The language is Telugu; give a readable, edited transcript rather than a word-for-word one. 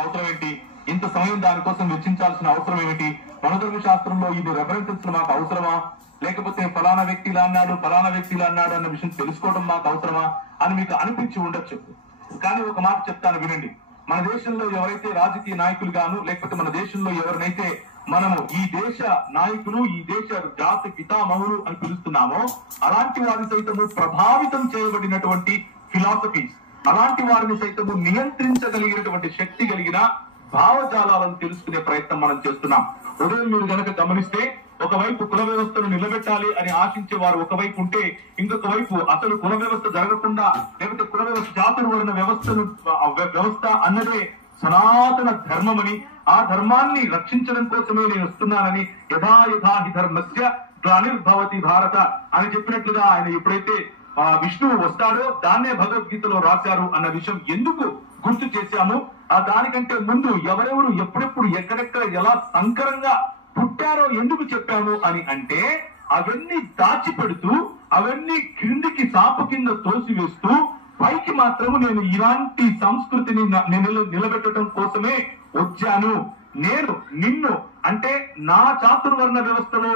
అవసరం ఏంటి? ఇంత సమయం దానికోసం వెచ్చించాల్సిన అవసరం ఏమిటి? మనధర్మ శాస్త్రంలో ఇది రెఫరెన్సెస్ మాకు అవసరమా, లేకపోతే ఫలానా వ్యక్తి ఇలా అన్నాడు ఫలానా వ్యక్తి ఇలా అన్నాడు అన్న విషయం తెలుసుకోవడం మాకు అవసరమా అని మీకు అనిపించి ఉండొచ్చు. కానీ ఒక మాట చెప్తాను వినండి. మన దేశంలో ఎవరైతే రాజకీయ నాయకులు గాను, లేకపోతే మన దేశంలో ఎవరినైతే మనము ఈ దేశ నాయకులు, ఈ దేశ జాతి పితామహులు అని పిలుస్తున్నామో, అలాంటి వారిని సైతము ప్రభావితం చేయబడినటువంటి ఫిలాసఫీస్, అలాంటి వారిని సైతము నియంత్రించగలిగినటువంటి శక్తి కలిగిన భావజాలాలను తెలుసుకునే ప్రయత్నం మనం చేస్తున్నాం. ఉదయం మీరు గనక గమనిస్తే, ఒకవైపు కుల వ్యవస్థను నిలబెట్టాలి అని ఆశించే వారు ఒకవైపు ఉంటే, ఇంకొక వైపు అసలు కుల వ్యవస్థ జరగకుండా, లేకపోతే కుల వ్యవస్థ చాతుర్వర్ణ వ్యవస్థ అన్నదే సనాతన ధర్మమని, ఆ ధర్మాన్ని రక్షించడం కోసమే నేను వస్తున్నానని, యథా యథా హి ధర్మస్య గ్లానిర్భవతి భారత అని చెప్పినట్లుగా ఆయన ఎప్పుడైతే విష్ణువు వస్తాడో దాన్నే భగవద్గీతలో రాశారు అన్న విషయం ఎందుకు గుర్తు చేశాము? ఆ దానికంటే ముందు ఎవరెవరు ఎప్పుడెప్పుడు ఎక్కడెక్కడ ఎలా సంకరంగా పుట్టారో ఎందుకు చెప్పాము అని అంటే, అవన్నీ దాచిపెడుతూ అవన్నీ క్రిందికి సాపు కింద తోసివేస్తూ పైకి మాత్రము నేను ఇలాంటి సంస్కృతిని నిలబెట్టడం కోసమే వచ్చాను. నేను నిన్ను అంటే నా చాతుర్వర్ణ వ్యవస్థలో